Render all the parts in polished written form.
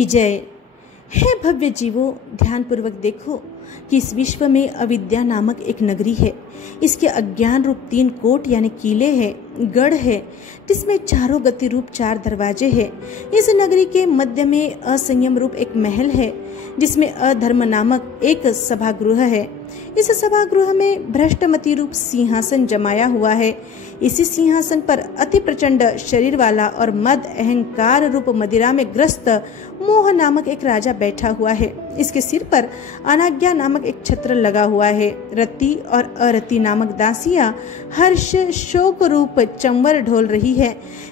विजय। हे भव्य जीवों, ध्यानपूर्वक देखो कि इस विश्व में अविद्या नामक एक नगरी है। इसके अज्ञान रूप 3 कोट यानी किले हैं, गढ़ है, जिसमें चारों गति रूप 4 दरवाजे हैं। इस नगरी के मध्य में असंयम रूप एक महल है, जिसमें अधर्म नामक एक सभागृह है। इस सभागृह में भ्रष्टमति रूप सिंहासन जमाया हुआ है। इसी सिंहासन पर अति प्रचंड शरीर वाला और मद अहंकार रूप मदिरा में ग्रस्त मोह नामक एक राजा बैठा हुआ है। इसके सिर पर अनाज्ञा नामक एक छत्र लगा हुआ है। रति और अरति नामक दासियां हर्ष शोक रूप चंवर ढोल रही है।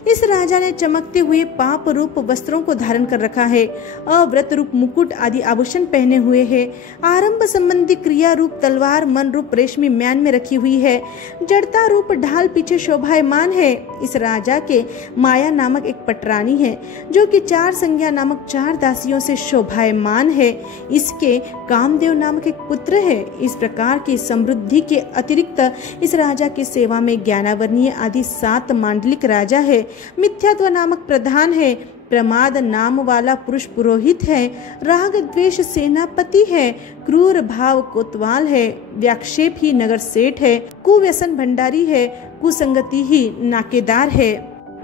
इस राजा ने चमकते हुए पाप रूप वस्त्रों को धारण कर रखा है। अव्रत रूप मुकुट आदि आभूषण पहने हुए है। आरंभ संबंधी क्रिया रूप तलवार मन रूप रेशमी म्यान में रखी हुई है। जड़ता रूप ढाल पीछे शोभायमान है। इस राजा के माया नामक एक पटरानी है, जो कि 4 संज्ञा नामक 4 दासियों से शोभायमान है। इसके कामदेव नामक एक पुत्र है। इस प्रकार की समृद्धि के अतिरिक्त इस राजा की सेवा में ज्ञानावर्णीय आदि 7 मांडलिक राजा है। मिथ्यात्व नामक प्रधान है। प्रमाद नाम वाला पुरुष पुरोहित है। राग द्वेष सेनापति है। क्रूर भाव कोतवाल है। व्याक्षेप ही नगर सेठ है। कुव्यसन भंडारी है। कुसंगति ही नाकेदार है।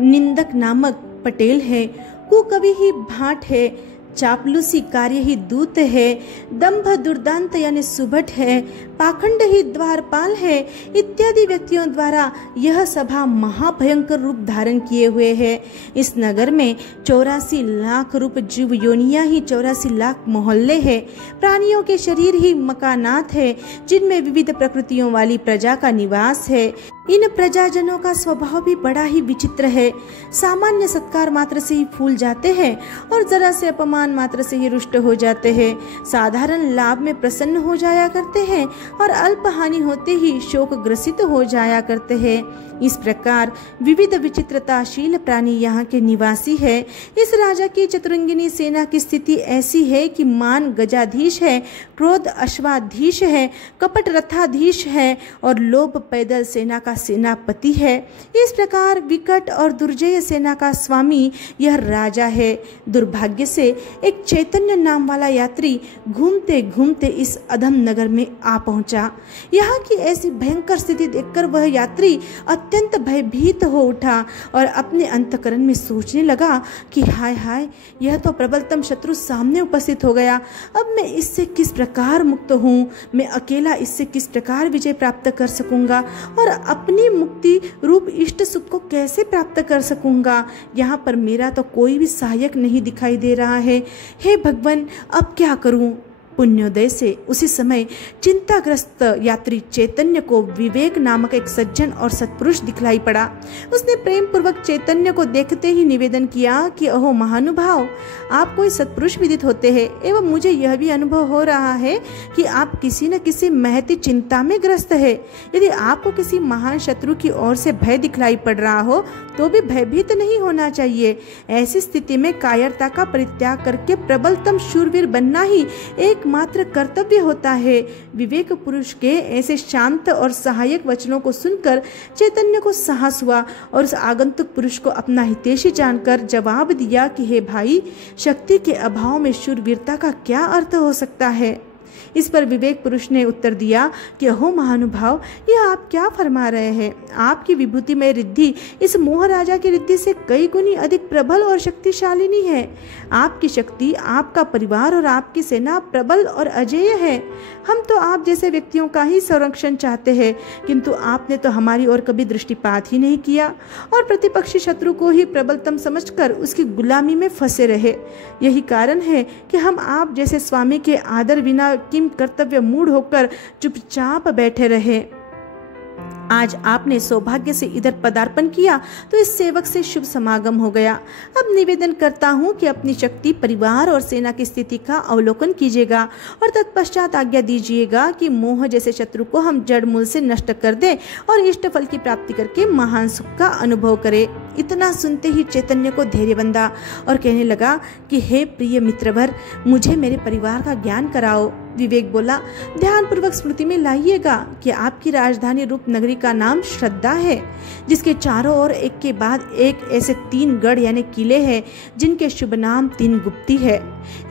निंदक नामक पटेल है। कुकवि ही भाट है। चापलूसी कार्य ही दूत है। दंभ दुर्दांत यानी सुभट है। पाखंड ही द्वारपाल है। इत्यादि व्यक्तियों द्वारा यह सभा महाभयंकर रूप धारण किए हुए है। इस नगर में 84 लाख रूप जीव योनियां ही 84 लाख मोहल्ले है। प्राणियों के शरीर ही मकानात है, जिनमें विविध प्रकृतियों वाली प्रजा का निवास है। इन प्रजाजनों का स्वभाव भी बड़ा ही विचित्र है। सामान्य सत्कार मात्र से ही फूल जाते हैं और जरा से अपमान मात्र से ही रुष्ट हो जाते हैं। साधारण लाभ में प्रसन्न हो जाया करते हैं और अल्प हानि होते ही शोक ग्रसित हो जाया करते हैं। इस प्रकार विविध विचित्रताशील प्राणी यहाँ के निवासी है। इस राजा की चतुरंगिनी सेना की स्थिति ऐसी है कि मान गजाधीश है, क्रोध अश्वाधीश है, कपट रथाधीश है और लोभ पैदल सेना का सेनापति है। इस प्रकार विकट और दुर्जय सेना का स्वामी यह राजा है। दुर्भाग्य से एक चैतन्य नाम वाला यात्री घूमते घूमते इस अधम नगर में आ पहुंचा। यहाँ की ऐसी भयंकर स्थिति देखकर वह यात्री अत्यंत भयभीत हो उठा और अपने अंतःकरण में सोचने लगा कि हाय हाय, यह तो प्रबलतम शत्रु सामने उपस्थित हो गया। अब मैं इससे किस प्रकार मुक्त हूँ? मैं अकेला इससे किस प्रकार विजय प्राप्त कर सकूंगा और अपनी मुक्ति रूप इष्ट सुख को कैसे प्राप्त कर सकूंगा? यहाँ पर मेरा तो कोई भी सहायक नहीं दिखाई दे रहा है। हे भगवान, अब क्या करूं? पुण्योदय से उसी समय चिंताग्रस्त यात्री चैतन्य को विवेक नामक एक सज्जन और सत्पुरुष दिखलाई पड़ा। उसने प्रेम पूर्वक चैतन्य को देखते ही निवेदन किया कि अहो महानुभाव, आप कोई सत्पुरुष विदित होते हैं एवं मुझे यह भी अनुभव हो रहा है कि आप किसी न किसी महती चिंता में ग्रस्त है। यदि आपको किसी महान शत्रु की ओर से भय दिखलाई पड़ रहा हो तो भी भयभीत नहीं होना चाहिए। ऐसी स्थिति में कायरता का परित्याग करके प्रबलतम शूरवीर बनना ही एकमात्र कर्तव्य होता है। विवेक पुरुष के ऐसे शांत और सहायक वचनों को सुनकर चैतन्य को साहस हुआ और उस आगंतुक पुरुष को अपना हितैषी जानकर जवाब दिया कि हे भाई, शक्ति के अभाव में शूरवीरता का क्या अर्थ हो सकता है? इस पर विवेक पुरुष ने उत्तर दिया कि अहो महानुभाव, यह आप क्या फरमा रहे हैं? आपकी विभूति में रिद्धि इस मोह राजा की रिद्धि से कई गुनी अधिक प्रबल और शक्तिशालिनी है। आपकी शक्ति, आपका परिवार और आपकी सेना प्रबल और अजेय है। हम तो आप जैसे व्यक्तियों का ही संरक्षण चाहते हैं, किंतु आपने तो हमारी ओर कभी दृष्टिपात ही नहीं किया और प्रतिपक्षी शत्रु को ही प्रबलतम समझकर उसकी गुलामी में फंसे रहे। यही कारण है कि हम आप जैसे स्वामी के आदर बिना किम कर्तव्य मूढ़ होकर चुपचाप बैठे रहे। आज आपने सौभाग्य से इधर पदार्पण किया तो इस सेवक से शुभ समागम हो गया। अब निवेदन करता हूँ कि अपनी शक्ति, परिवार और सेना की स्थिति का अवलोकन कीजिएगा और तत्पश्चात आज्ञा दीजिएगा कि मोह जैसे शत्रु को हम जड़ मूल से नष्ट कर दें और इष्ट फल की प्राप्ति करके महान सुख का अनुभव करें। इतना सुनते ही चैतन्य को धैर्य बंधा और कहने लगा कि हे प्रिय मित्रवर, मुझे मेरे परिवार का ज्ञान कराओ। विवेक बोला, ध्यान पूर्वक स्मृति में लाइएगा कि आपकी राजधानी रूप नगरी नगरी का नाम श्रद्धा है, जिसके चारों ओर एक के बाद एक ऐसे 3 गढ़ यानी किले हैं जिनके शुभ नाम 3 गुप्ती है।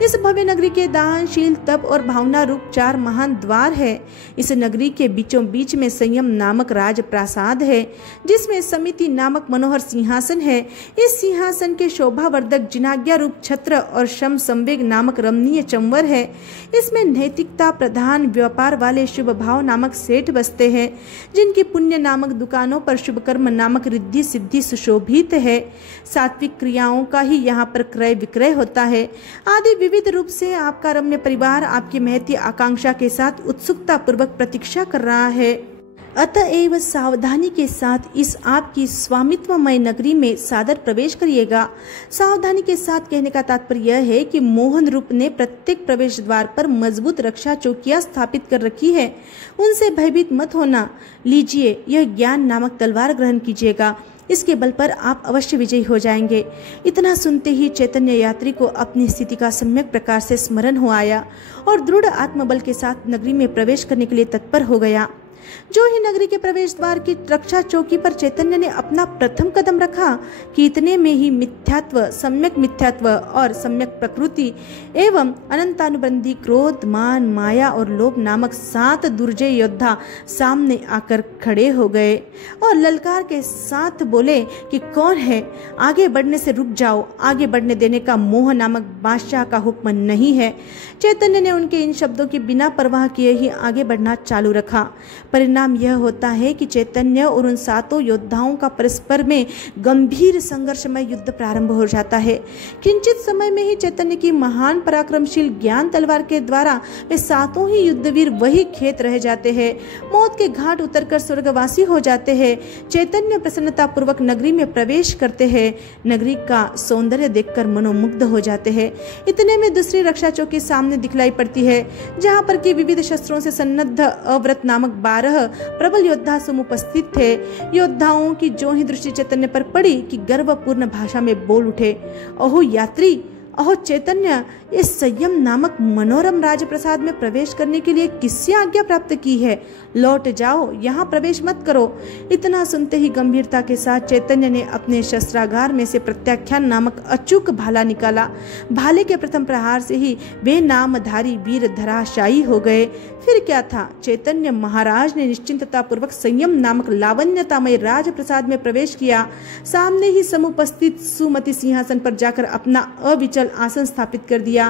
इस भव्य नगरी के दानशील, तप और भावना रूप 4 महान द्वार है। इस नगरी के बीचों बीच में संयम नामक राज प्रासाद है, जिसमें समिति नामक मनोहर सिंहासन है। इस सिंहासन के शोभावर्धक जिनाज्ञा रूप छत्र और शम संवेग नामक रमणीय चंवर है। इसमें नैतिकता प्रधान व्यापार वाले शुभ भाव नामक सेठ बसते हैं, जिनकी पुण्य नामक दुकानों पर शुभ कर्म नामक रिद्धि सिद्धि सुशोभित है। सात्विक क्रियाओं का ही यहाँ पर क्रय विक्रय होता है। आदि विविध रूप से आपका रम्य परिवार आपकी महती आकांक्षा के साथ उत्सुकता पूर्वक प्रतीक्षा कर रहा है। अतएव सावधानी के साथ इस आपकी स्वामित्वमय नगरी में सादर प्रवेश करिएगा। सावधानी के साथ कहने का तात्पर्य यह है कि मोहन रूप ने प्रत्येक प्रवेश द्वार पर मजबूत रक्षा चौकियां स्थापित कर रखी है, उनसे भयभीत मत होना। लीजिए, यह ज्ञान नामक तलवार ग्रहण कीजिएगा, इसके बल पर आप अवश्य विजयी हो जाएंगे। इतना सुनते ही चैतन्य यात्री को अपनी स्थिति का सम्यक प्रकार से स्मरण हो आया और दृढ़ आत्मबल के साथ नगरी में प्रवेश करने के लिए तत्पर हो गया। जो ही नगरी के प्रवेश द्वार की रक्षा चौकी पर चैतन्य ने अपना प्रथम कदम रखा कि इतने में ही सम्यक मिथ्यात्व और सम्यक प्रकृति एवं अनंतानुबंधी क्रोध, मान, माया और लोभ नामक 7 दुर्जय योद्धा सामने आकर खड़े हो गए और ललकार के साथ बोले कि कौन है, आगे बढ़ने से रुक जाओ, आगे बढ़ने देने का मोह नामक बादशाह का हुक्म नहीं है। चैतन्य ने उनके इन शब्दों की बिना परवाह किए ही आगे बढ़ना चालू रखा। परिणाम यह होता है कि चैतन्य और उन 7 योद्धाओं का परस्पर में गंभीर संघर्षमय युद्ध प्रारंभ हो जाता है। किंचित समय में ही चैतन्य की महान पराक्रमशील ज्ञान तलवार के द्वारा वे 7 ही युद्धवीर वही खेत रह जाते हैं, मौत के घाट उतरकर स्वर्गवासी हो जाते हैं। चैतन्य प्रसन्नता पूर्वक नगरी में प्रवेश करते हैं, नगरी का सौंदर्य देखकर मनोमुग्ध हो जाते हैं। इतने में दूसरी रक्षा चौकी सामने दिखलाई पड़ती है, जहाँ पर कि विविध शस्त्रों से सन्नद्ध अव्रत नामक 12 प्रबल योद्धा समुपस्थित थे। योद्धाओं की जो ही दृष्टि चैतन्य पर पड़ी कि गर्वपूर्ण भाषा में बोल उठे, अहो यात्री, अहो चैतन्य, इस संयम नामक मनोरम राजप्रसाद में प्रवेश करने के लिए किससे आज्ञा प्राप्त की है? लौट जाओ, यहाँ प्रवेश मत करो। इतना सुनते ही गंभीरता के साथ चैतन्य ने अपने शस्त्रागार में से प्रत्याख्यान नामक अचूक भाला निकाला। भाले के प्रथम प्रहार से ही वे नामधारी वीर धराशायी हो गए। फिर क्या था, चैतन्य महाराज ने निश्चिंतता पूर्वक संयम नामक लावण्यतामय राजप्रसाद में प्रवेश किया। सामने ही समुपस्थित सुमति सिंहासन पर जाकर अपना अविचल आसन स्थापित कर दिया।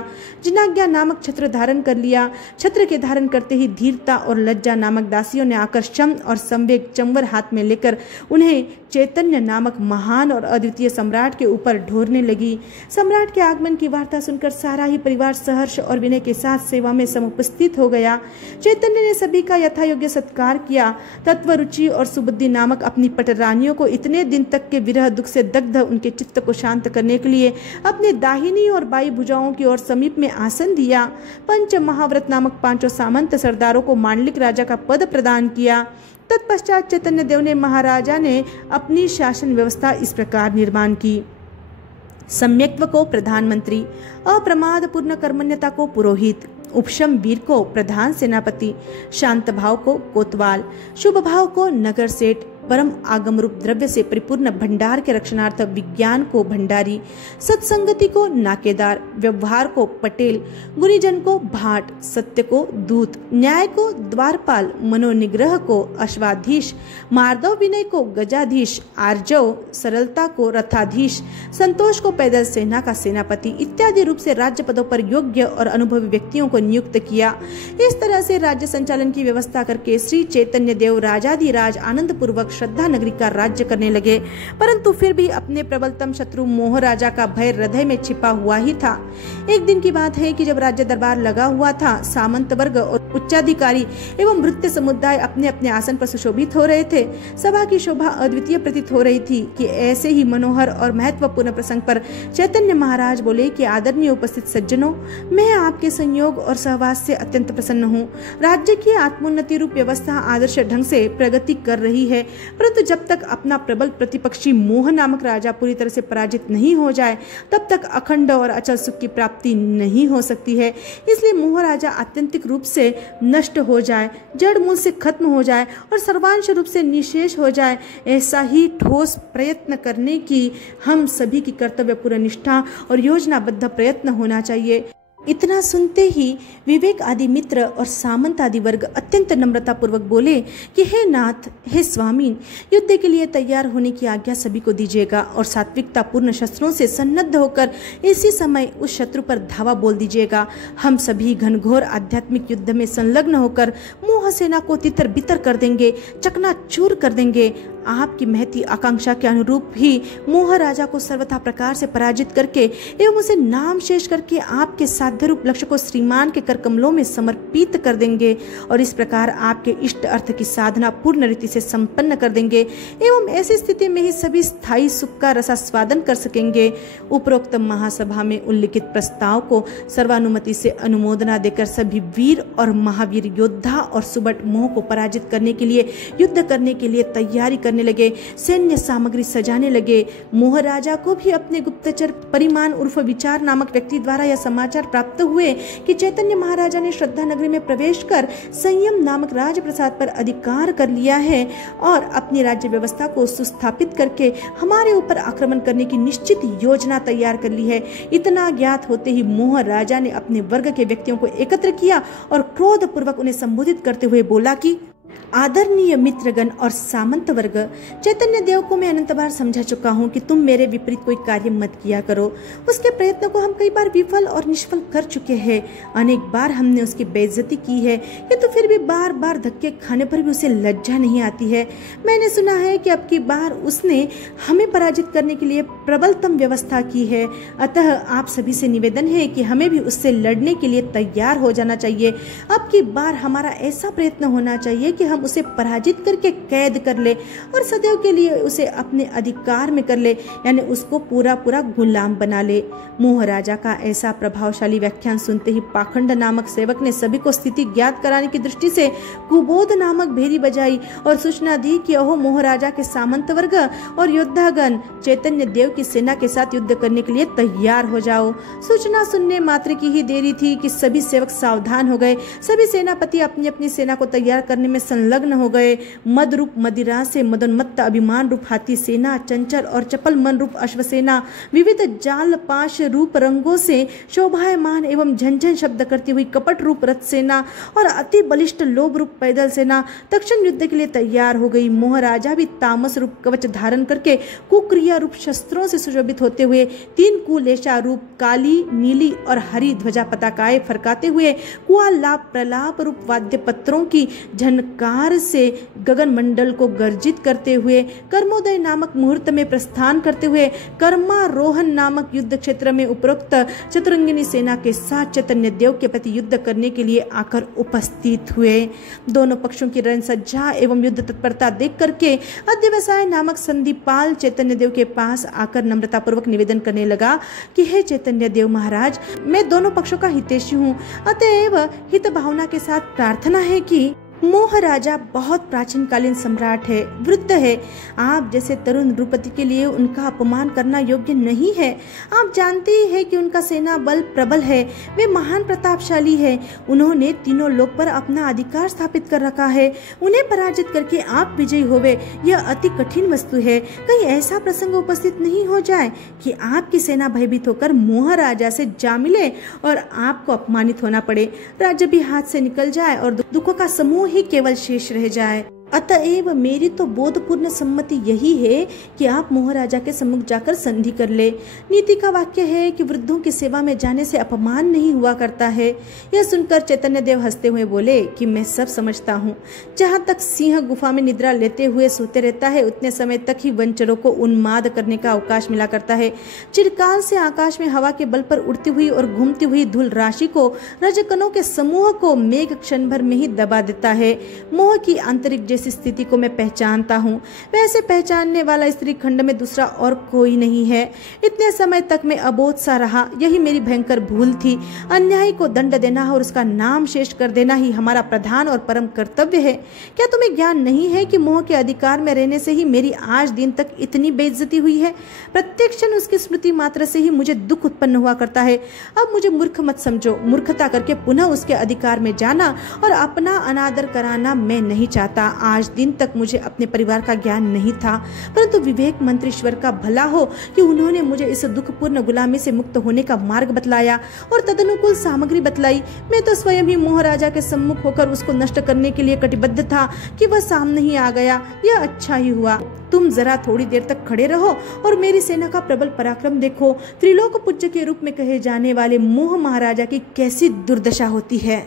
जिनाज्ञा नामक छत्र धारण कर लिया। छत्र के धारण करते ही धीरता और लज्जा नामक दासियों ने आकर शम और संवेग चंवर हाथ में लेकर उन्हें चैतन्य नामक महान और अद्वितीय सम्राट के ऊपर ढोरने लगी। सम्राट के आगमन की वार्ता सुनकर सारा ही परिवार सहर्ष और विनय के साथ सेवा में समुपस्थित हो गया। चैतन्य ने सभी का यथायोग्य सत्कार किया। तत्व रुचि और सुबुद्धि नामक अपनी पटरानियों को इतने दिन तक के विरह दुख से दग्ध उनके चित्त को शांत करने के लिए अपने दाहिनी और बाई भुजाओं की ओर समीप में आसन दिया। पंच महाव्रत नामक 5 सामंत सरदारों को मांडलिक राजा का पद प्रदान किया। तत्पश्चात चैतन्य देव ने महाराजा ने अपनी शासन व्यवस्था इस प्रकार निर्माण की। सम्यक्त्व को प्रधानमंत्री, अप्रमाद पूर्ण कर्मण्यता को पुरोहित, उपशम वीर को प्रधान सेनापति, शांत भाव को कोतवाल, शुभ भाव को नगर सेठ, परम आगम रूप द्रव्य से परिपूर्ण भंडार के रक्षणार्थ विज्ञान को भंडारी, सत्संगति को नाकेदार, व्यवहार को पटेल, गुणीजन को भाट, सत्य को दूत, न्याय को द्वारपाल, मनोनिग्रह को अश्वाधीश, मार्दव विनय को गजाधीश, आर्जव सरलता को रथाधीश, संतोष को पैदल सेना का सेनापति इत्यादि रूप से राज्य पदों पर योग्य और अनुभवी व्यक्तियों को नियुक्त किया। इस तरह से राज्य संचालन की व्यवस्था करके श्री चैतन्य देव राजाधिराज आनंद पूर्वक श्रद्धा नगरी का राज्य करने लगे। परंतु फिर भी अपने प्रबलतम शत्रु मोह राजा का भय हृदय में छिपा हुआ ही था। एक दिन की बात है कि जब राज्य दरबार लगा हुआ था, सामंत वर्ग और उच्चाधिकारी एवं भृत्य समुदाय अपने अपने आसन पर सुशोभित हो रहे थे। सभा की शोभा अद्वितीय प्रतीत हो रही थी कि ऐसे ही मनोहर और महत्वपूर्ण प्रसंग पर चैतन्य महाराज बोले कि आदरणीय उपस्थित सज्जनों, मैं आपके संयोग और सहवास से अत्यंत प्रसन्न हूँ। राज्य की आत्मोन्नति रूप व्यवस्था आदर्श ढंग से प्रगति कर रही है। परंतु जब तक अपना प्रबल प्रतिपक्षी मोह नामक राजा पूरी तरह से पराजित नहीं हो जाए तब तक अखंड और अचल सुख की प्राप्ति नहीं हो सकती है। इसलिए मोह राजा आत्यंतिक रूप से नष्ट हो जाए, जड़ मूल से खत्म हो जाए और सर्वांश रूप से निशेष हो जाए, ऐसा ही ठोस प्रयत्न करने की हम सभी की कर्तव्यपूर्ण निष्ठा और योजनाबद्ध प्रयत्न होना चाहिए। इतना सुनते ही विवेक आदि मित्र और सामंत आदि वर्ग अत्यंत नम्रता पूर्वक बोले कि हे नाथ, हे स्वामी, युद्ध के लिए तैयार होने की आज्ञा सभी को दीजिएगा और सात्विकता पूर्ण शस्त्रों से सन्नद्ध होकर इसी समय उस शत्रु पर धावा बोल दीजिएगा। हम सभी घनघोर आध्यात्मिक युद्ध में संलग्न होकर मोह सेना को तितर बितर कर देंगे, चकनाचूर कर देंगे। आपकी महती आकांक्षा के अनुरूप ही मोह राजा को सर्वथा प्रकार से पराजित करके एवं उसे नाम शेष करके आपके साध्य रूप लक्ष्य को श्रीमान के कर कमलों में समर्पित कर देंगे और इस प्रकार आपके इष्ट अर्थ की साधना पूर्ण रीति से संपन्न कर देंगे एवं ऐसी स्थिति में ही सभी स्थायी सुख का रसास्वादन कर सकेंगे। उपरोक्त महासभा में उल्लिखित प्रस्ताव को सर्वानुमति से अनुमोदना देकर सभी वीर और महावीर योद्धा और सुबट मोह को पराजित करने के लिए, युद्ध करने के लिए तैयारी करने लगे, सैन्य सामग्री सजाने लगे। मोह राजा को भी अपने गुप्तचर परिमान उर्फ विचार नामक व्यक्ति द्वारा यह समाचार प्राप्त हुए कि चैतन्य महाराजा ने श्रद्धा नगरी में प्रवेश कर संयम नामक राजप्रसाद पर अधिकार कर लिया है और अपनी राज्य व्यवस्था को सुस्थापित करके हमारे ऊपर आक्रमण करने की निश्चित योजना तैयार कर ली है। इतना ज्ञात होते ही मोह राजा ने अपने वर्ग के व्यक्तियों को एकत्र किया और क्रोध पूर्वक उन्हें संबोधित करते हुए बोला कि आदरणीय मित्रगण और सामंत वर्ग, चैतन्य देव को मैं अनंत बार समझा चुका हूँ कि तुम मेरे विपरीत कोई कार्य मत किया करो। उसके प्रयत्नों को हम कई बार विफल और निष्फल कर चुके हैं। अनेक बार हमने उसकी बेइज्जती की है, किंतु फिर भी बार बार धक्के खाने पर भी उसे लज्जा नहीं आती है। मैंने सुना है कि अब की बार उसने हमें पराजित करने के लिए प्रबलतम व्यवस्था की है। अतः आप सभी से निवेदन है कि हमें भी उससे लड़ने के लिए तैयार हो जाना चाहिए। अब की बार हमारा ऐसा प्रयत्न होना चाहिए कि हम उसे पराजित करके कैद कर ले और सदैव के लिए उसे अपने अधिकार में कर ले, यानी उसको पूरा पूरा गुलाम बना ले। मोह राजा का ऐसा प्रभावशाली व्याख्यान सुनते ही पाखंड नामक सेवक ने सभी को स्थिति ज्ञात कराने की दृष्टि से कुबोध नामक भेरी बजाई और सूचना दी कि ओहो मोह राजा के सामंत वर्ग और योद्धागण, चैतन्य देव की सेना के साथ युद्ध करने के लिए तैयार हो जाओ। सूचना सुनने मात्र की ही देरी थी कि सभी सेवक सावधान हो गए। सभी सेनापति अपनी अपनी सेना को तैयार करने में संलग्न हो गए। मद रूप मदिरा से मदोन्मत्त अभिमान रूप हाथी सेना, चंचल और चपल मन रूप अश्व सेना, विविध जाल पाश रूप रंगों से शोभायमान एवं झंझन शब्द करती हुई कपट रूप रथ सेना और अति बलिष्ठ लोभ रूप पैदल सेना तक्षण युद्ध के लिए तैयार हो गई। मोह राजा भी तामस रूप कवच धारण करके कुक्रिया रूप शस्त्रों से सुशोभित होते हुए, तीन कुलेशा रूप काली, नीली और हरी ध्वजा पताकाएं फरकाते हुए, कुआलाप प्रलाप रूप वाद्य पत्रों की झनकार से गगन मंडल को गर्जित करते हुए, कर्मोदय नामक मुहूर्त में प्रस्थान करते हुए, कर्मारोहण नामक युद्ध क्षेत्र में उपरोक्त चतुरंगिनी सेना के साथ चैतन्य देव के प्रति युद्ध करने के लिए आकर उपस्थित हुए। दोनों पक्षों की रणसज्जा एवं युद्ध तत्परता देख करके अध्यवसाय नामक संदीपाल चैतन्य देव के पास आकर नम्रता पूर्वक निवेदन करने लगा कि हे चैतन्य देव महाराज, मैं दोनों पक्षों का हितैषी हूँ, अतएव हित भावना के साथ प्रार्थना है कि मोह राजा बहुत प्राचीन कालीन सम्राट है, वृद्ध है। आप जैसे तरुण नृपति के लिए उनका अपमान करना योग्य नहीं है। आप जानते ही हैं कि उनका सेना बल प्रबल है, वे महान प्रतापशाली है। उन्होंने तीनों लोक पर अपना अधिकार स्थापित कर रखा है। उन्हें पराजित करके आप विजयी होवे, यह अति कठिन वस्तु है। कहीं ऐसा प्रसंग उपस्थित नहीं हो जाए कि आपकी सेना भयभीत होकर मोह राजा से जा मिले और आपको अपमानित होना पड़े, राज्य भी हाथ से निकल जाए और दुखों का समूह ही केवल शेष रह जाए। अतएव मेरी तो बोधपूर्ण सम्मति यही है कि आप मोह राजा के सम्मुख जाकर संधि कर ले। नीति का वाक्य है कि वृद्धों की सेवा में जाने से अपमान नहीं हुआ करता है। यह सुनकर चैतन्य देव हंसते हुए बोले कि मैं सब समझता हूँ। जहाँ तक सिंह गुफा में निद्रा लेते हुए सोते रहता है, उतने समय तक ही वंचरों को उन्माद करने का अवकाश मिला करता है। चिरकाल से आकाश में हवा के बल पर उड़ती हुई और घूमती हुई धूल राशि को, रजकणों के समूह को मेघ क्षण भर में ही दबा देता है। मोह की आंतरिक जैसी स्थिति को मैं पहचानता हूँ, वैसे पहचानने वाला स्त्री खंड में दूसरा और कोई नहीं है। इतने समय तक मैं अबोध सा रहा, यही मेरी भयंकर भूल थी। अन्यायी को दंड देना और उसका नाम शेष कर देना ही हमारा प्रधान और परम कर्तव्य है। क्या तुम्हें ज्ञान नहीं है कि मोह के अधिकार में रहने से ही मेरी आज दिन तक इतनी बेइज्जती हुई है? प्रत्येक क्षण उसकी स्मृति मात्र से ही मुझे दुख उत्पन्न हुआ करता है। अब मुझे मूर्ख मत समझो। मूर्खता करके पुनः उसके अधिकार में जाना और अपना अनादर कराना मैं नहीं चाहता। आज दिन तक मुझे अपने परिवार का ज्ञान नहीं था, परंतु विवेक मंत्र ईश्वर का भला हो कि उन्होंने मुझे इस दुखपूर्ण गुलामी से मुक्त होने का मार्ग बतलाया और तदनुकूल सामग्री बतलाई। मैं तो स्वयं ही मोह राजा के सम्मुख होकर उसको नष्ट करने के लिए कटिबद्ध था कि वह सामने ही आ गया। यह अच्छा ही हुआ। तुम जरा थोड़ी देर तक खड़े रहो और मेरी सेना का प्रबल पराक्रम देखो। त्रिलोक पूज्य के रूप में कहे जाने वाले मोह महाराजा की कैसी दुर्दशा होती है।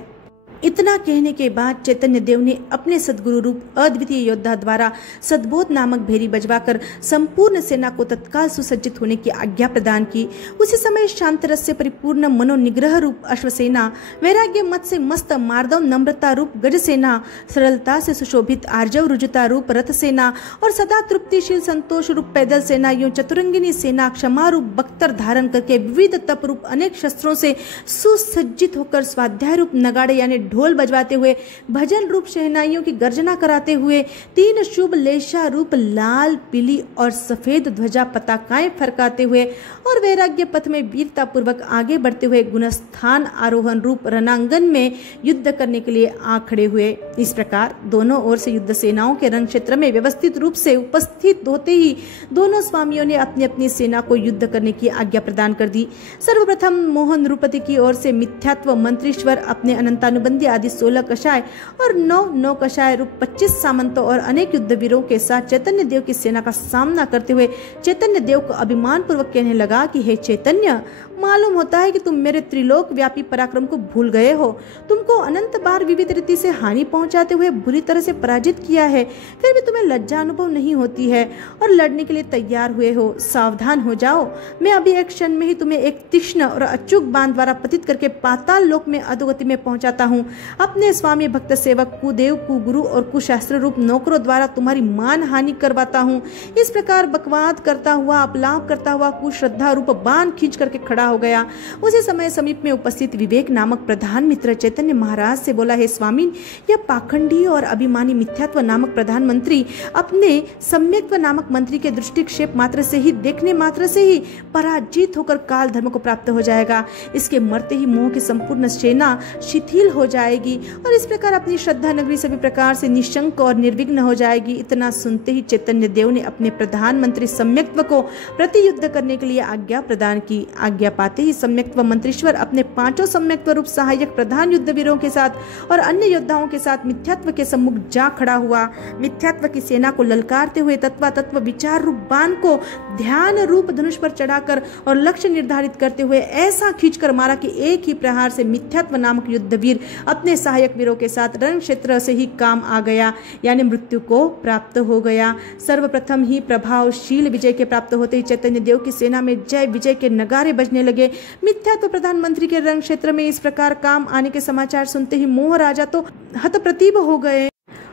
इतना कहने के बाद चैतन्य देव ने अपने सद्गुरु रूप अद्वितीय योद्धा द्वारा सद्बोध नामक भेरी बजवाकर संपूर्ण सेना को तत्काल सुसज्जित होने की आज्ञा प्रदान की। उसी समय शांत रस से परिपूर्ण मनोनिग्रह रूप अश्वसेना, वैराग्य मत से मस्त मार्दव नम्रता रूप गजसेना, सरलता से सुशोभित आर्जव रुजुता रूप रथ सेना और सदा तृप्तिशील संतोष रूप पैदल सेना, यूं चतुरंगिनी सेना क्षमा रूप बख्तर धारण करके विविध तप रूप अनेक शस्त्रों से सुसज्जित होकर स्वाध्याय रूप नगाड़े यानी ढोल बजवाते हुए, भजन रूप शहनाइयों की गर्जना कराते हुए, तीन शुभ लेशा रूप लाल पीली और सफेद ध्वजा पताकाएं फरकाते हुए और वैराग्य पथ में वीरता पूर्वक आगे बढ़ते हुए गुणस्थान आरोहण रूप रणांगन में युद्ध करने के लिए आ खड़े हुए। इस प्रकार दोनों ओर से युद्ध सेनाओं के रण क्षेत्र में व्यवस्थित रूप से उपस्थित होते ही दोनों स्वामियों ने अपनी अपनी सेना को युद्ध करने की आज्ञा प्रदान कर दी। सर्वप्रथम मोहन नृपति की ओर से मिथ्यात्व मंत्रीश्वर अपने अनंतानुबंधी आदि 16 कषाय और 9 कषाय रूप 25 सामंतों और अनेक युद्धवीरों के साथ चैतन्य देव की सेना का सामना करते हुए चैतन्य देव को अभिमान पूर्वक कहने लगा कि हे चैतन्य, मालूम होता है कि तुम मेरे त्रिलोक व्यापी पराक्रम को भूल गए हो। तुमको अनंत बार विविध रीति से हानि पहुंचाते हुए बुरी तरह से पराजित किया है, फिर भी तुम्हें लज्जा अनुभव नहीं होती है और लड़ने के लिए तैयार हुए हो। सावधान हो जाओ, मैं अभी एक क्षण में ही तुम्हें एक तीक्ष्ण और अचूक बाण द्वारा पतित करके पाताल लोक में अधोगति में पहुंचाता हूँ। अपने स्वामी भक्त सेवक कुदेव कुगुरु और कुशास्त्र रूप नौकरों द्वारा तुम्हारी मान हानि करवाता हूँ। इस प्रकार बकवाद करता हुआ, अपलाप करता हुआ कुश्रद्धा रूप बाण खींच करके खड़ा हो गया। उसी समय समीप में उपस्थित विवेक नामक प्रधान मित्र चैतन्य महाराज से बोला, हे स्वामी, यह पाखंडी और अभिमानी मिथ्यात्व नामक प्रधानमंत्री अपने सम्यक्त्व नामक मंत्री के दृष्टिक्षेप मात्र से ही, देखने मात्र से ही पराजित होकर काल धर्म को प्राप्त हो जाएगा। इसके मरते ही मोह की संपूर्ण सेना शिथिल हो जाएगी और इस प्रकार अपनी श्रद्धा नगरी सभी प्रकार से निशंक और निर्विघ्न हो जाएगी। इतना सुनते ही चैतन्य देव ने अपने प्रधानमंत्री सम्यक्त्व को प्रतियुद्ध करने के लिए आज्ञा प्रदान की। आज्ञा पाते ही सम्यक्त्व मंत्रीश्वर अपने 5 सम्यक्त्व रूप सहायक प्रधान युद्धवीरों के साथ और अन्य योद्धाओं के साथ मिथ्यात्व के सम्मुख जा खड़ा हुआ। मिथ्यात्व की सेना को ललकारते हुए तत्व विचार रूप बाण को ध्यान रूप धनुष पर चढ़ाकर और लक्ष्य निर्धारित करते हुए ऐसा खींचकर मारा कि एक ही प्रहार से मिथ्यात्व नामक युद्धवीर अपने सहायक वीरों के साथ रण क्षेत्र से ही काम आ गया, यानी मृत्यु को प्राप्त हो गया। सर्वप्रथम ही प्रभावशील विजय के प्राप्त होते ही चैतन्य देव की सेना में जय विजय के नगारे बजने लगे। मिथ्यात्व प्रधानमंत्री के रण क्षेत्र में इस प्रकार काम आने के समाचार सुनते ही मोह राजा तो हतप्रतिभ हो गए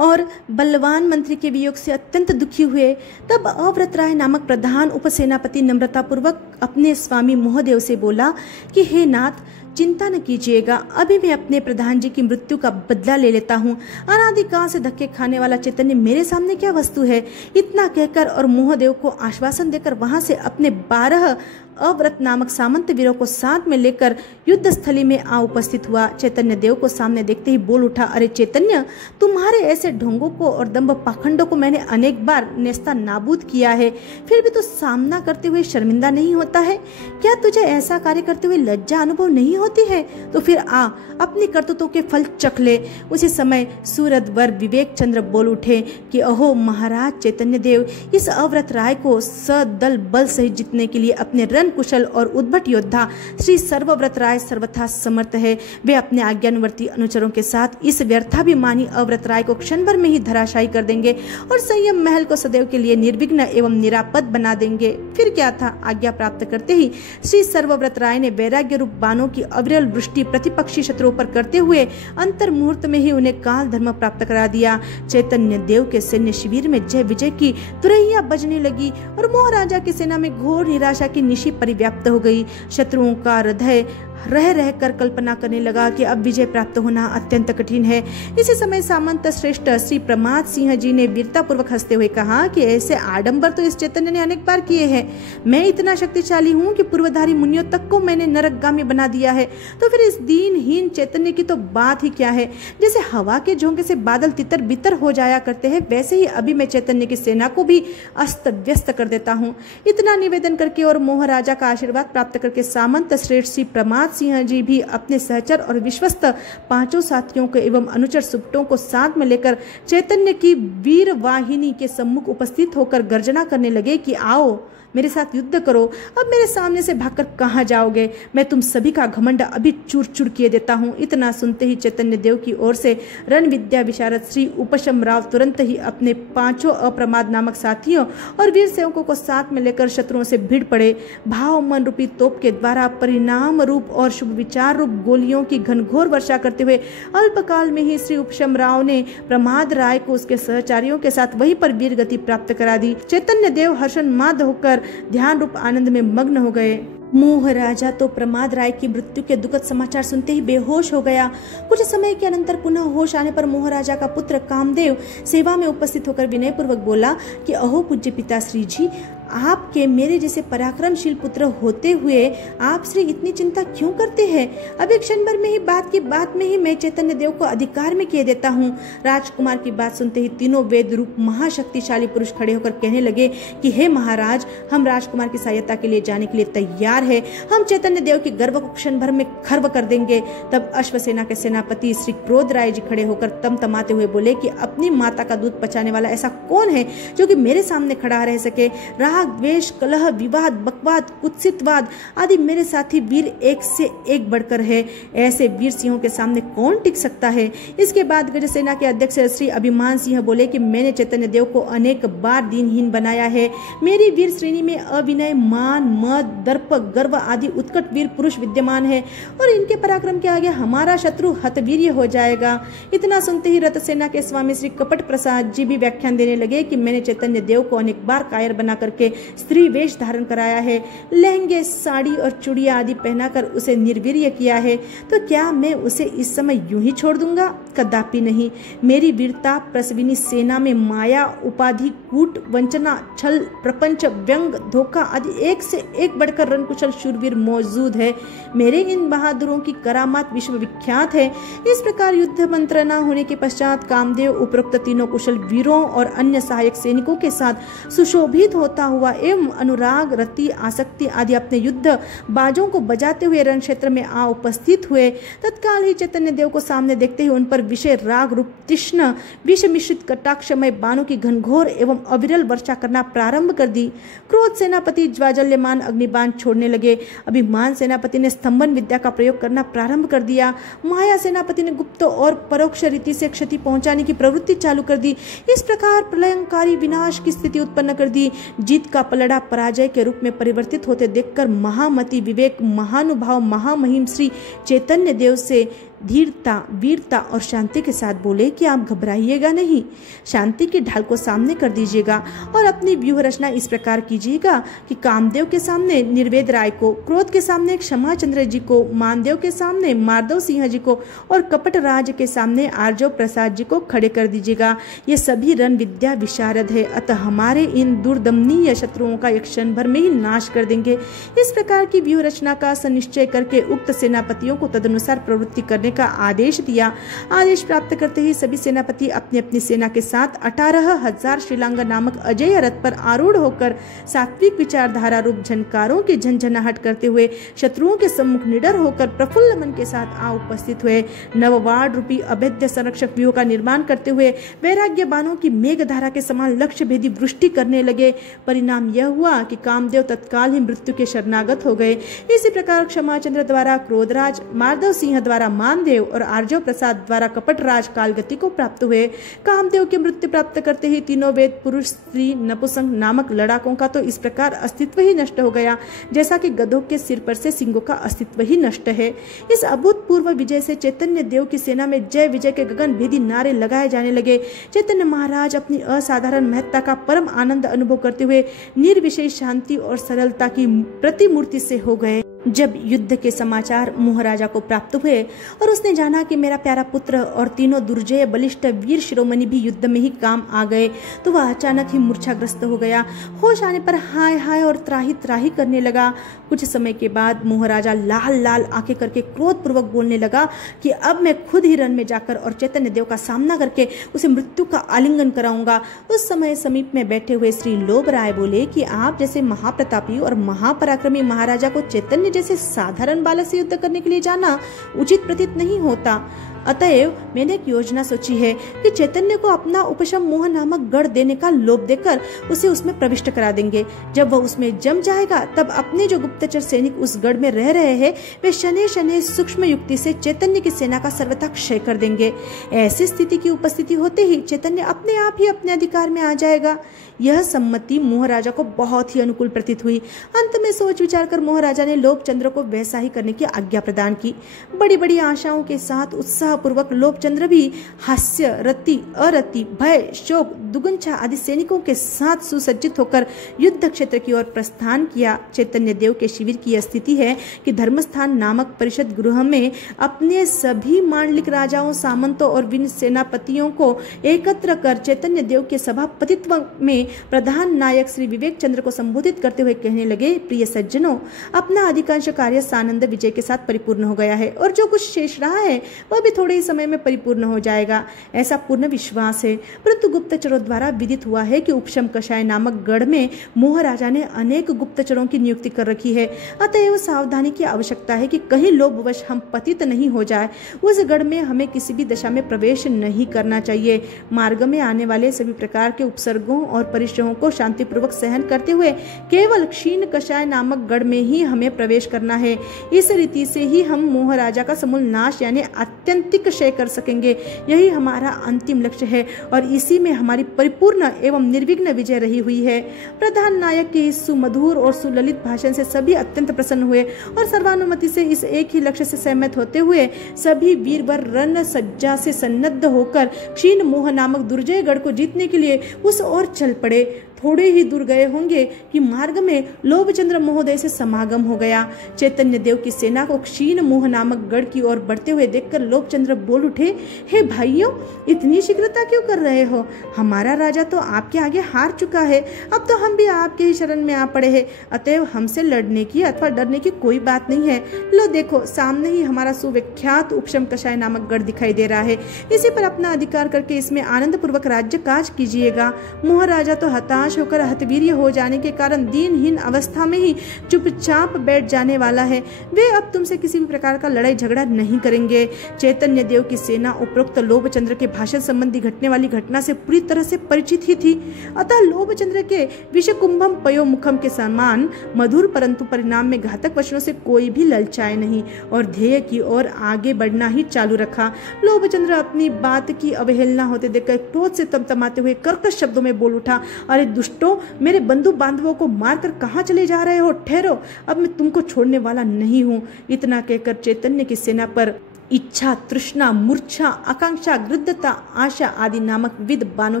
और बलवान मंत्री के वियोग से अत्यंत दुखी हुए। तब अव्रत राय नामक प्रधान उपसेनापति नम्रता पूर्वक अपने स्वामी मोहदेव से बोला कि हे नाथ, चिंता न कीजिएगा, अभी मैं अपने प्रधान जी की मृत्यु का बदला ले लेता हूँ। अनादिकाल से धक्के खाने वाला चैतन्य मेरे सामने क्या वस्तु है। इतना कहकर और मोहदेव को आश्वासन देकर वहां से अपने 12 अव्रत नामक सामंत वीरों को साथ में लेकर युद्ध स्थली में आ उपस्थित हुआ। चैतन्य देव को सामने देखते ही बोल उठा, अरे चैतन्य, तुम्हारे ऐसे ढोंगों को और दंभ पाखंडों को मैंने अनेक बार नेस्ता नाबूद किया है, फिर भी तो सामना करते हुए शर्मिंदा नहीं होता है। क्या तुझे ऐसा कार्य करते हुए लज्जा अनुभव नहीं होती है? तो फिर आ, अपनी करतूतों के फल चख ले। उसी समय सूरजवर विवेक चंद्र बोल उठे कि अहो महाराज चैतन्य देव, इस अव्रत राय को सदल बल सहित जीतने के लिए अपने रण कुशल और उद्भट योद्धा श्री सर्वव्रत राय सर्वथा समर्थ है। वे अपने आज्ञानुवर्ती अनुचरों के साथ इस व्यर्थाभिमानी अव्रत राय को क्षण भर में ही धराशायी कर देंगे और संयम महल को सदैव के लिए निर्विघ्न एवं निरापद बना देंगे। फिर क्या था, आज्ञा प्राप्त करते ही श्री सर्वव्रत राय ने वैराग्य रूप बाणों की अविरल वृष्टि प्रतिपक्षी शत्रुओं पर करते हुए अंतर मुहूर्त में ही उन्हें काल धर्म प्राप्त करा दिया। चैतन्य देव के सैन्य शिविर में जय विजय की तुरहिया बजने लगी और मोहराजा की सेना में घोर निराशा की निशी परिव्याप्त हो गई। शत्रुओं का हृदय रह रहकर कल्पना करने लगा कि अब विजय प्राप्त होना अत्यंत कठिन है। इसी समय सामंत श्रेष्ठ श्री प्रमाद सिंह जी ने वीरता पूर्वक हंसते हुए कहा कि ऐसे आडंबर तो इस चैतन्य ने अनेक बार किए हैं। मैं इतना शक्तिशाली हूँ कि पूर्वधारी मुनियों तक को मैंने नरकगामी बना दिया है, तो फिर इस दीनहीन चैतन्य की तो बात ही क्या है। जैसे हवा के झोंके से बादल तितर बितर हो जाया करते हैं, वैसे ही अभी मैं चैतन्य की सेना को भी अस्त व्यस्त कर देता हूँ। इतना निवेदन करके और मोहराजा का आशीर्वाद प्राप्त करके सामंत श्रेष्ठ श्री प्रमाद सिंह जी भी अपने सहचर और विश्वस्त 5 साथियों को एवं अनुचर सुबटों को साथ में लेकर चैतन्य की वीर वाहिनी के सम्मुख उपस्थित होकर गर्जना करने लगे कि आओ मेरे साथ युद्ध करो। अब मेरे सामने से भागकर कहाँ जाओगे? मैं तुम सभी का घमंड अभी चूर चूर किए देता हूँ। इतना सुनते ही चैतन्य देव की ओर से रण विद्या विशारद श्री उपशम राव तुरंत ही अपने 5 अप्रमाद नामक साथियों और वीर सेवकों को साथ में लेकर शत्रुओं से भिड़ पड़े। भाव मन रूपी तोप के द्वारा परिणाम रूप और शुभ विचार रूप गोलियों की घनघोर वर्षा करते हुए अल्पकाल में ही श्री उपशम राव ने प्रमाद राय को उसके सहचारियों के साथ वहीं पर वीर गति प्राप्त करा दी। चैतन्य देव हर्षोन्माद होकर ध्यान रूप आनंद में मग्न हो गए। मोहराजा तो प्रमाद राय की मृत्यु के दुखद समाचार सुनते ही बेहोश हो गया। कुछ समय के अनंतर पुनः होश आने पर मोहराजा का पुत्र कामदेव सेवा में उपस्थित होकर विनय पूर्वक बोला कि अहो पूज्य पिताश्री जी, आपके मेरे जैसे पराक्रमशील पुत्र होते हुए आप श्री इतनी चिंता क्यों करते हैं? अभी क्षण भर में ही बात में ही मैं चैतन्य देव को अधिकार में किए देता हूँ। राजकुमार की बात सुनते ही तीनों वेद रूप महाशक्तिशाली पुरुष खड़े होकर कहने लगे कि हे महाराज, हम राजकुमार की सहायता के लिए जाने के लिए तैयार है। हम चैतन्य देव के गर्व को क्षण भर में खर्व कर देंगे। तब अश्वसेना के सेनापति श्री क्रोध राय जी खड़े होकर तमतमाते हुए बोले कि अपनी माता का दूध पचाने वाला ऐसा कौन है जो कि मेरे सामने खड़ा रह सके? द्वेष, कलह, विवाद, बकवाद, कुत्सितवाद आदि मेरे साथी वीर एक से एक बढ़कर है। ऐसे वीर सिंहों के सामने कौन टिक सकता है? इसके बाद गजसेना के अध्यक्ष श्री अभिमान सिंह बोले कि मैंने चैतन्य देव को अनेक बार दीनहीन बनाया है। मेरी वीर श्रेणी में अविनय, मान, मद, दर्प, गर्व आदि उत्कट वीर पुरुष विद्यमान है और इनके पराक्रम के आगे हमारा शत्रु हतवीर्य हो जाएगा। इतना सुनते ही रथ सेना के स्वामी श्री कपट प्रसाद जी भी व्याख्यान देने लगे कि मैंने चैतन्य देव को अनेक बार कायर बना करके स्त्री वेश धारण कराया है, लहंगे, साड़ी और चूड़ियां आदि पहनाकर उसे निर्वीर्य किया है, तो क्या मैं उसे इस समय यूं ही छोड़ दूंगा? कदापि नहीं। मेरी वीरता प्रसविनी सेना में माया, उपाधि, कूट, वंचना, छल, प्रपंच, व्यंग, धोखा आदि एक से एक बढ़कर रणकुशल शूरवीर मौजूद है। मेरे इन बहादुरों की करामात विश्व विख्यात है। इस प्रकार युद्ध मंत्रणा होने के पश्चात कामदेव उपरोक्त तीनों कुशल वीरों और अन्य सहायक सैनिकों के साथ सुशोभित होता हुआ एवं अनुराग, रति, आसक्ति आदि अपने युद्ध बाजों को बजाते हुए रण क्षेत्र में आ उपस्थित हुए। तत्काल ही चैतन्य देव को सामने देखते ही उन पर विषय राग रूप तृष्णा विष मिश्रित कटाक्षमय बाणों की घनघोर एवं अविरल वर्षा करना प्रारंभ कर दी। क्रोध सेनापति ज्वाजल्यमान अग्निबाण छोड़ने लगे। अभिमान सेनापति ने स्तंभन विद्या का प्रयोग करना प्रारंभ कर दिया। माया सेनापति ने गुप्त और परोक्ष रीति से क्षति पहुंचाने की प्रवृत्ति चालू कर दी। इस प्रकार प्रलयंकारी विनाश की स्थिति उत्पन्न कर दी। जीत का पलड़ा पराजय के रूप में परिवर्तित होते देखकर महामति, विवेक, महानुभाव, महामहिम श्री चैतन्य देव से धीरता, वीरता और शांति के साथ बोले कि आप घबराइएगा नहीं, शांति की ढाल को सामने कर दीजिएगा और अपनी व्यूह रचना इस प्रकार कीजिएगा कि कामदेव के सामने निर्वेद राय को, क्रोध के सामने क्षमाचंद्र जी को, मानदेव के सामने माधव सिंह जी को और कपट राज के सामने आर्जव प्रसाद जी को खड़े कर दीजिएगा। ये सभी रण विद्या विशारद है, अतः हमारे इन दुर्दमनीय शत्रुओं का एक क्षण भर में ही नाश कर देंगे। इस प्रकार की व्यूह रचना का सनिश्चय करके उक्त सेनापतियों को तदनुसार प्रवृत्ति करने का आदेश दिया। आदेश प्राप्त करते ही सभी सेनापति अपनी अपनी सेना के साथ 18,000 श्रीलांगा नामक अजय रथ पर आरूढ़ होकर सात्विक विचारधारा रूप झनकारों की झंझनाहट करते हुए शत्रुओं के सम्मुख निडर होकर प्रफुल्ल मन के साथ आ उपस्थित हुए। नववाड़ रूपी अभेद्य संरक्षक व्यूह का निर्माण करते हुए वैराग्य बाणों की मेघधारा के समान लक्ष्य भेदी वृष्टि करने लगे। परिणाम यह हुआ कि कामदेव तत्काल ही मृत्यु के शरणागत हो गए। इसी प्रकार क्षमाचंद्र द्वारा क्रोधराज, माधव सिंह द्वारा मान कामदेव और आर्जव प्रसाद द्वारा कपट राज कालगति को प्राप्त हुए। कामदेव की मृत्यु प्राप्त करते ही तीनों वेद, पुरुष, स्त्री, नपुंसक नामक लड़ाकों का तो इस प्रकार अस्तित्व ही नष्ट हो गया जैसा कि गधों के सिर पर से सिंगों का अस्तित्व ही नष्ट है। इस अभूतपूर्व विजय से चैतन्य देव की सेना में जय विजय के गगन भेदी नारे लगाए जाने लगे। चैतन्य महाराज अपनी असाधारण महत्ता का परम आनंद अनुभव करते हुए निर्विशेष शांति और सरलता की प्रतिमूर्ति से हो गए। जब युद्ध के समाचार महाराजा को प्राप्त हुए और उसने जाना कि मेरा प्यारा पुत्र और तीनों दुर्जय बलिष्ठ वीर शिरोमणि भी युद्ध में ही काम आ गए, तो वह अचानक ही मूर्छाग्रस्त हो गया। होश आने पर हाय हाय और त्राही त्राही करने लगा। कुछ समय के बाद महाराजा लाल लाल आंखें करके क्रोधपूर्वक बोलने लगा कि अब मैं खुद ही रण में जाकर और चैतन्य देव का सामना करके उसे मृत्यु का आलिंगन कराऊंगा। उस समय समीप में बैठे हुए श्री लोभ राय बोले कि आप जैसे महाप्रतापी और महापराक्रमी महाराजा को चैतन्य जैसे साधारण बालक से युद्ध करने के लिए जाना उचित प्रतीत नहीं होता। अतएव मैंने एक योजना सोची है कि चैतन्य को अपना उपशम मोह नामक गढ़ देने का लोभ देकर उसे उसमें प्रविष्ट करा देंगे। जब वह उसमें जम जाएगा तब अपने जो गुप्तचर सैनिक उस गढ़ में रह रहे हैं वे शनै शनै सूक्ष्म युक्ति से चैतन्य की सेना का सर्वथा क्षय कर देंगे। ऐसी स्थिति की उपस्थिति होते ही चैतन्य अपने आप ही अपने अधिकार में आ जाएगा। यह सम्मति महाराजा को बहुत ही अनुकूल प्रतीत हुई। अंत में सोच विचार कर महाराजा ने लोभचंद्र को वैसा ही करने की आज्ञा प्रदान की। बड़ी बड़ी आशाओं के साथ उत्साहपूर्वक लोभचंद्र भी हास्य, रति, अरति, भय, शोक, दुगुंछा आदि सैनिकों के साथ सुसज्जित होकर युद्ध क्षेत्र की ओर प्रस्थान किया। चैतन्य देव के शिविर की स्थिति है कि धर्मस्थान नामक परिषद गृह में अपने सभी मांडलिक राजाओं, सामंतों और विन सेनापतियों को एकत्र कर चैतन्य देव के सभापतित्व में प्रधान नायक श्री विवेक चंद्र को संबोधित करते हुए कहने लगे, प्रिय सज्जनों, अपना अधिकांश कार्य सानंद विजय के साथ परिपूर्ण हो गया है और जो कुछ शेष रहा है वह भी थोड़े ही समय में परिपूर्ण हो जाएगा, ऐसा पूर्ण विश्वास है। परंतु गुप्तचरों द्वारा विदित हुआ है कि उपशम कषाय नामक गढ़ में महाराजा ने अनेक गुप्तचरों की नियुक्ति कर रखी है। अतएव सावधानी की आवश्यकता है कि कहीं लोभवश हम पतित नहीं हो जाए। उस गढ़ में हमें किसी भी दशा में प्रवेश नहीं करना चाहिए। मार्ग में आने वाले सभी प्रकार के उपसर्गों और परिश्रमों को शांतिपूर्वक सहन करते हुए केवल क्षीण कषाय नामक गढ़ में ही हमें प्रवेश करना है। इस रीति से ही हम महाराजा का समूल नाश यानी आत्यंतिक क्षय कर सकेंगे। यही हमारा अंतिम लक्ष्य है और इसी में हमारी परिपूर्ण एवं निर्विघ्न विजय रही हुई है। प्रधान नायक के इस सुमधुर और सुललित भाषण से सभी अत्यंत प्रसन्न हुए और सर्वानुमति से इस एक ही लक्ष्य से सहमत होते हुए सभी वीरवर रण सज्जा से सन्नद्ध होकर क्षीण मोह नामक दुर्जय गढ़ को जीतने के लिए उस ओर चल पड़े। थोड़े ही दूर गए होंगे कि मार्ग में लोभचंद्र महोदय से समागम हो गया। चैतन्य देव की सेना को क्षीण मोह नामक गढ़ की ओर बढ़ते हुए देखकर लोभचंद्र बोल उठे, हे भाइयों, इतनी शीघ्रता क्यों कर रहे हो? हमारा राजा तो आपके आगे हार चुका है, अब तो हम भी आपके ही शरण में आ पड़े हैं। अतएव हमसे लड़ने की अथवा डरने की कोई बात नहीं है। लो देखो, सामने ही हमारा सुविख्यात उपशम कषाय नामक गढ़ दिखाई दे रहा है। इसी पर अपना अधिकार करके इसमें आनंद पूर्वक राज्य काज कीजिएगा। महाराजा तो हताश होकर हतवीर्य हो जाने के कारण दीनहीन अवस्था में ही चुपचाप बैठ जाने वाला है। वे अब तुमसे किसी भी प्रकार का लड़ाई झगड़ा नहीं करेंगे। चैतन्य देव की सेना उपरोक्त लोभचंद्र के भाषण संबंधी घटने वाली घटना से पूरी तरह से परिचित ही थी। अतः लोभचंद्र के विषकुंभम पयोमुखम के समान मधुर परंतु परिणाम में घातक वचनों से कोई भी ललचाए नहीं और ध्येय की ओर आगे बढ़ना ही चालू रखा। लोभचंद्र अपनी बात की अवहेलना होते देखकर क्रोध से तमतमाते हुए कर्कश शब्दों में बोल उठा, अरे दुष्टों, मेरे बंधु बांधवों को मारकर कहां चले जा रहे हो? ठहरो, अब मैं तुमको छोड़ने वाला नहीं हूं। इतना कहकर चैतन्य की सेना पर इच्छा, तृष्णा, मूर्छा, आकांक्षा, गृद्धता, आशा आदि नामक विद बाणों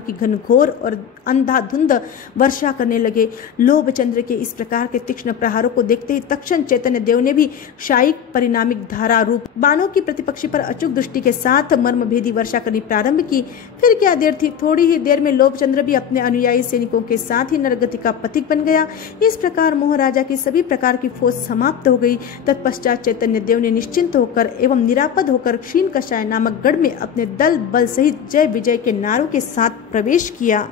की घनघोर और अंधाधुंध वर्षा करने लगे। लोभचंद्र के इस प्रकार के तीक्ष्ण प्रहारों को देखते ही तक्षण चैतन्य देव ने भी शायिक परिणामिक धारा रूप बाणों की प्रतिपक्षी पर अचूक दृष्टि के साथ मर्मभेदी वर्षा करनी प्रारंभ की। फिर क्या देर थी, थोड़ी ही देर में लोभचंद्र भी अपने अनुयायी सैनिकों के साथ ही नरगति का पथिक बन गया। इस प्रकार महाराजा की सभी प्रकार की फौज समाप्त हो गई। तत्पश्चात चैतन्य देव ने निश्चिंत होकर एवं निरापद होकर क्षीण कषाय नामक गढ़ में अपने दल बल सहित जय विजय के नारों के साथ प्रवेश किया।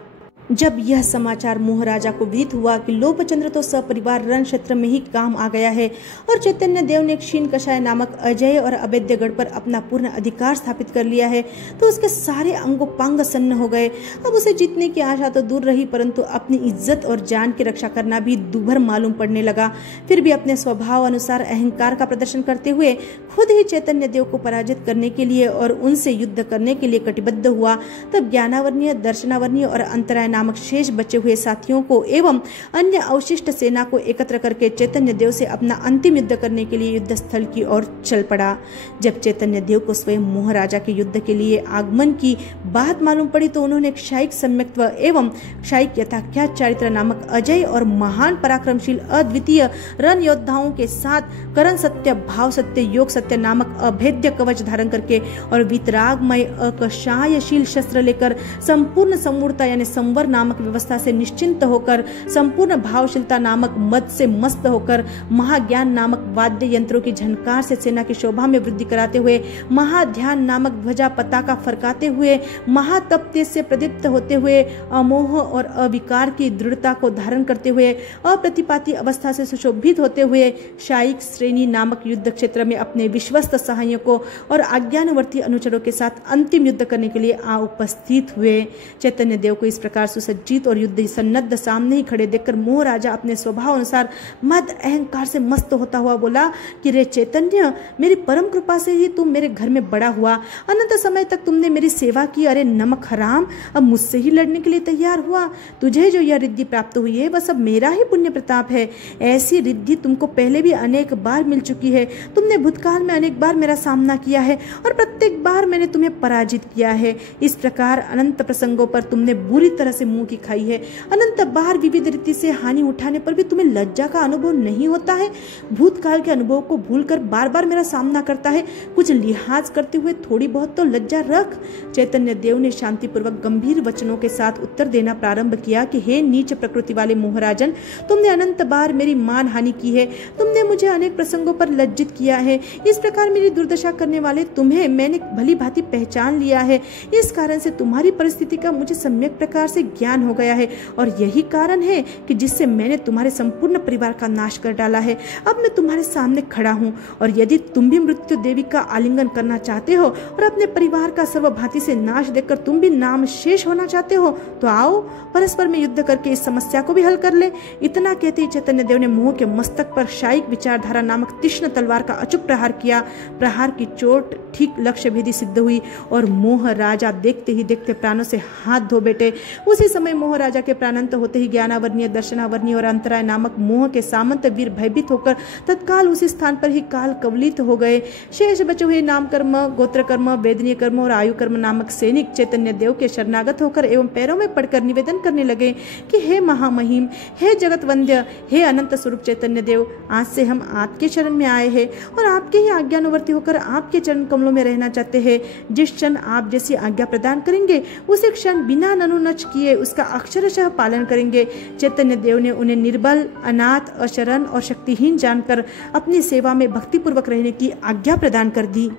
जब यह समाचार मोहराजा को विदित हुआ कि लोभचंद्र तो सपरिवार रण क्षेत्र में ही काम आ गया है और चैतन्य देव ने क्षीण कषाय नामक अजय और अवैधगढ़ पर अपना पूर्ण अधिकार स्थापित कर लिया है, तो उसके सारे अंगोपांग सन्न हो गए। अब उसे जीतने की आशा तो दूर रही, परंतु अपनी इज्जत और जान की रक्षा करना भी दूभर मालूम पड़ने लगा। फिर भी अपने स्वभाव अनुसार अहंकार का प्रदर्शन करते हुए खुद ही चैतन्य देव को पराजित करने के लिए और उनसे युद्ध करने के लिए कटिबद्ध हुआ। तब ज्ञानावर्णीय, दर्शनावर्णीय और अंतराय नामक शेष बचे हुए साथियों को एवं अन्य अवशिष्ट सेना को एकत्र करके चैतन्य देव से अपना अंतिम युद्ध करने के लिए युद्ध स्थल की ओर चल पड़ा। जब चैतन्य देव को स्वयं मोहराजा के युद्ध के लिए आगमन की बात मालूम पड़ी तो उन्होंने क्षायिक सम्यक्त्व एवं क्षायिक यथाख्यात चारित्र नामक अजय और महान पराक्रमशील अद्वितीय रण योद्धाओं के साथ करण सत्य, भाव सत्य, योग सत्य नामक अभेद्य कवच धारण करके और वितरागमय अकषायशील शस्त्र लेकर संपूर्ण समूर्ता यानी संवर नामक व्यवस्था से निश्चिंत होकर, संपूर्ण भावशीलता नामक मद से मस्त होकर, महाज्ञान नामक वाद्य यंत्रों की झनकार से सेना की शोभा में वृद्धि कराते हुए, महाध्यान नामक ध्वजा पताका फरकाते हुए, महातप तेज से प्रदीप्त होते हुए, अमोह और अविकार की दृढ़ता को धारण करते हुए, अप्रतिपाती अवस्था से सुशोभित होते हुए, शायिक श्रेणी नामक युद्ध क्षेत्र में अपने विश्वस्त सहायकों और आज्ञानुवर्ती अनुचरों के साथ अंतिम युद्ध करने के लिए आ उपस्थित हुए। चैतन्य देव को इस प्रकार सुसज्जित और युद्ध सन्नद्ध सामने ही खड़े देखकर मोहराजा अपने स्वभाव अनुसार मद अहंकार से मस्त होता हुआ बोला कि रे चैतन्य, मेरी परम कृपा से ही तुम मेरे घर में बड़ा हुआ। अनंत समय तक तुमने मेरी सेवा की। अरे नमक हराम, अब मुझसे ही लड़ने के लिए तैयार हुआ। तुझे जो यह रिद्धि प्राप्त हुई है वह सब मेरा ही पुण्य प्रताप है। ऐसी रिद्धि तुमको पहले भी अनेक बार मिल चुकी है। तुमने भूतकाल में अनेक बार मेरा सामना किया है और प्रत्येक बार मैंने तुम्हें पराजित किया है। इस प्रकार अनंत प्रसंगों पर तुमने बुरी तरह से मुंह की खाई है। अनंत बार विविध रीति से हानि उठाने पर भी तुम्हें लज्जा का अनुभव नहीं होता है। भूतकाल के अनुभव को भूलकर बार बार मेरा सामना करता है। कुछ लिहाज करते हुए थोड़ी बहुत तो लज्जा रख। चैतन्य देव ने शांतिपूर्वक गंभीर वचनों के साथ उत्तर देना प्रारंभ किया कि हे नीच प्रकृति वाले मोहराजन, तुमने अनंत बार मेरी मान हानि की है। तुमने मुझे अनेक प्रसंगों पर लज्जित किया है। इस प्रकार मेरी दुर्दशा करने वाले तुम्हें मैंने भली भांति पहचान लिया है। इस कारण से तुम्हारी परिस्थिति का मुझे सम्यक प्रकार से ज्ञान हो गया है और यही कारण है कि जिससे मैंने तुम्हारे संपूर्ण परिवार का नाश कर डाला है। अब मैं तुम्हारे सामने खड़ा हूँ और यदि तुम भी मृत्यु देवी का आलिंगन करना चाहते हो और अपने परिवार का सर्वभांति से नाश देखकर तुम भी नाम शेष होना चाहते हो तो आओ परस्पर में युद्ध करके इस समस्या को भी हल कर ले। इतना कहते ही चैतन्य देव ने मोह के मस्तक पर शायिक विचारधारा नामक तीक्ष्ण तलवार का अचूक प्रहार किया। प्रहार की चोट ठीक लक्ष्य भेदी सिद्ध हुई और मोह राजा देखते ही देखते प्राणों से हाथ धो बैठे। उसी समय मोह राजा के प्राणांत होते ही ज्ञानावर्णीय, दर्शनावर्णीय और अंतराय नामक मोह के सामंत वीर भयभीत होकर तत्काल उसी स्थान पर ही काल कवलित हो गए। शेष बचे हुए नाम कर्म, गोत्र कर्म, वेदनीय कर्म और आयु कर्म नामक सैनिक चैतन्य देव के शरणागत होकर एवं पैरों में पड़कर निवेदन करने लगे कि हे महामहिम, हे जगत वंद्य, हे अनंत स्वरूप चैतन्य देव, आज से हम आपके शरण में आए हैं और आपके ही आज्ञानुवर्ती होकर आपके चरण कमलों में रहना चाहते हैं। जिस क्षण आप जैसी आज्ञा प्रदान करेंगे उसी क्षण बिना ननुनच किए उसका अक्षरशः पालन करेंगे। चैतन्य देव ने उन्हें निर्बल, अनाथ, अशरण और शक्तिहीन जानकर अपनी सेवा में भक्तिपूर्वक रहने की आज्ञा प्रदान कर दी।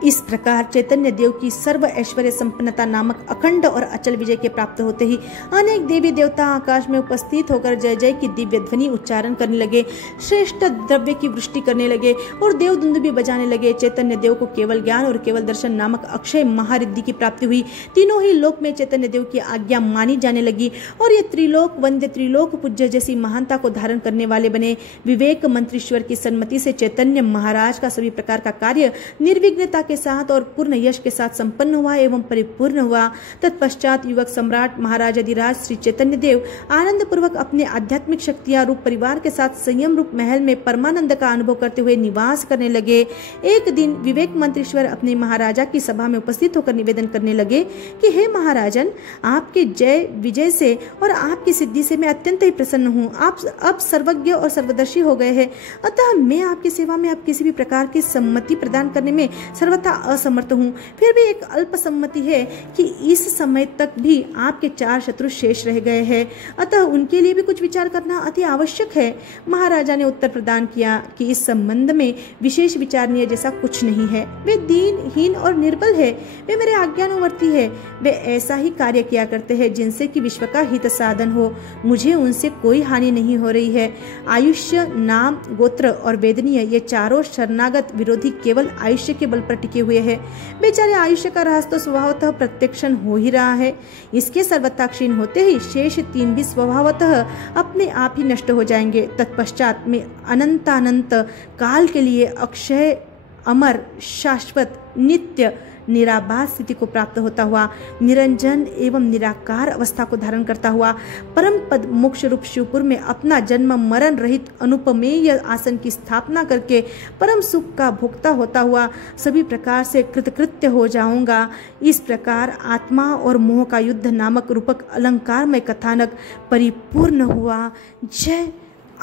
इस प्रकार चैतन्य देव की सर्व ऐश्वर्य संपन्नता नामक अखंड और अचल विजय के प्राप्त होते ही अनेक देवी देवता आकाश में उपस्थित होकर जय जय की दिव्य ध्वनि उच्चारण करने लगे, श्रेष्ठ द्रव्य की वृष्टि करने लगे और देव दुंदुभी बजाने लगे। चैतन्य देव को केवल ज्ञान और केवल दर्शन नामक अक्षय महारिद्धि की प्राप्ति हुई। तीनों ही लोक में चैतन्य देव की आज्ञा मानी जाने लगी और ये त्रिलोक वंद्य, त्रिलोक पूज्य जैसी महानता को धारण करने वाले बने। विवेक मंत्रीश्वर की सम्मति से चैतन्य महाराज का सभी प्रकार का कार्य निर्विघ्नता के साथ और पूर्ण यश के साथ संपन्न हुआ एवं परिपूर्ण हुआ। तत्पश्चात युवक सम्राट महाराज अधिराज श्री चैतन्य देव आनंद पूर्वक अपने आध्यात्मिक शक्तियां रूप परिवार के साथ संयम रूप महल में परमानंद का अनुभव करते हुए निवास करने लगे। एक दिन विवेक मंत्रीश्वर अपने महाराजा की सभा में उपस्थित होकर निवेदन करने लगे कि हे महाराजन, आपके जय विजय से और आपकी सिद्धि से मैं अत्यंत ही प्रसन्न हूँ। आप अब सर्वज्ञ और सर्वदर्शी हो गए हैं, अतः मैं आपकी सेवा में आप किसी भी प्रकार की सम्मति प्रदान करने में सर्वथा सर्वथा असमर्थ हूँ। फिर भी एक अल्प सम्मति है कि इस समय तक भी आपके 4 शत्रु शेष रह गए हैं, अतः उनके लिए भी कुछ विचार करना अति आवश्यक है। महाराजा ने उत्तर प्रदान किया कि इस संबंध में विशेष विचारनीय जैसा कुछ नहीं है। वे दीनहीन और निर्बल है, वे मेरे आज्ञानुवर्ती है। वे ऐसा ही कार्य किया करते हैं जिनसे कि विश्व का हित साधन हो। मुझे उनसे कोई हानि नहीं हो रही है। आयुष्य, नाम, गोत्र और वेदनीय ये चारों शरणागत विरोधी केवल आयुष्य के बल पर टिके हुए हैं। बेचारे आयुष्य का रहस्य तो स्वभावतः प्रत्यक्षण हो ही रहा है। इसके सर्वथा क्षीण होते ही शेष 3 भी स्वभावतः अपने आप ही नष्ट हो जाएंगे। तत्पश्चात में अनंतानंत काल के लिए अक्षय, अमर, शाश्वत, नित्य, निराभास स्थिति को प्राप्त होता हुआ, निरंजन एवं निराकार अवस्था को धारण करता हुआ, परम पद मोक्ष रूप शिवपुर में अपना जन्म मरण रहित अनुपमेय आसन की स्थापना करके परम सुख का भोक्ता होता हुआ सभी प्रकार से कृतकृत्य हो जाऊंगा। इस प्रकार आत्मा और मोह का युद्ध नामक रूपक अलंकारमय कथानक परिपूर्ण हुआ। जय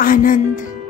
आनंद।